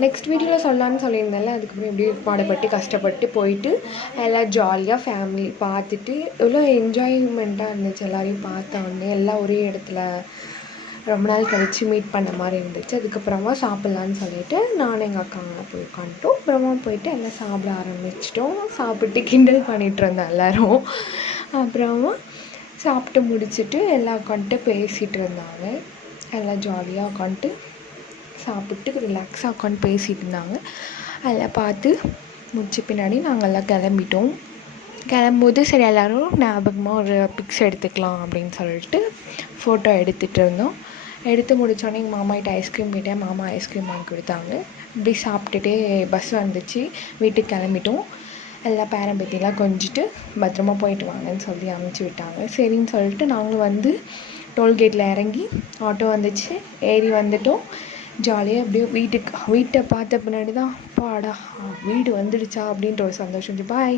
Next வீடியோவில் சொல்லலான்னு சொல்லியிருந்தேன்ல, அதுக்கப்புறம் எப்படியும் பாடுபட்டு கஷ்டப்பட்டு போயிட்டு எல்லாம் ஜாலியாக ஃபேமிலி பார்த்துட்டு எவ்வளோ என்ஜாய்மெண்ட்டாக இருந்துச்சு. எல்லோரையும் பார்த்த உடனே எல்லாம் ஒரே இடத்துல ரொம்ப நாள் கழித்து மீட் பண்ண மாதிரி இருந்துச்சு. அதுக்கப்புறமா சாப்பிட்லான்னு சொல்லிவிட்டு நானும் எங்கள் அக்காங்களை போய் உட்காந்துட்டோம். அப்புறமா போயிட்டு எல்லாம் சாப்பிட ஆரம்பிச்சிட்டோம். சாப்பிட்டு கிண்டல் பண்ணிகிட்டு இருந்தோம் எல்லோரும். அப்புறமா சாப்பிட்டு முடிச்சுட்டு எல்லாம் உட்காந்துட்டு பேசிகிட்டு இருந்தாங்க. எல்லாம் ஜாலியாக உட்காந்துட்டு சாப்பிட்டு ரிலாக்ஸாக உட்காந்து பேசிகிட்டு இருந்தாங்க. அதெல்லாம் பார்த்து முடிச்ச பின்னாடி நாங்கள் எல்லாம் கிளம்பிட்டோம். கிளம்பும்போது சரி எல்லோரும் ஞாபகமாக ஒரு பிக்ஸ் எடுத்துக்கலாம் அப்படின்னு சொல்லிட்டு ஃபோட்டோ எடுத்துகிட்டு இருந்தோம். எடுத்து முடித்தோடனே எங்கள் மாமாகிட்ட ஐஸ்கிரீம் கேட்டேன். மாமா ஐஸ்கிரீம் வாங்கி கொடுத்தாங்க. இப்படி சாப்பிட்டுட்டே பஸ் வந்துச்சு, வீட்டுக்கு கிளம்பிட்டோம். எல்லா பேரம்பேத்திலாம் கொஞ்சிட்டு பத்திரமா போயிட்டு வாங்கன்னு சொல்லி அனுப்பிச்சி விட்டாங்க. சரின்னு சொல்லிட்டு நாங்களும் வந்து டோல்கேட்டில் இறங்கி ஆட்டோ வந்துச்சு, ஏறி வந்துட்டோம். ஜாலியாக அப்படியே வீட்டை பார்த்த பின்னாடி தான் அப்பாடா வீடு வந்துடுச்சா அப்படின்ற ஒரு சந்தோஷம். பாய்.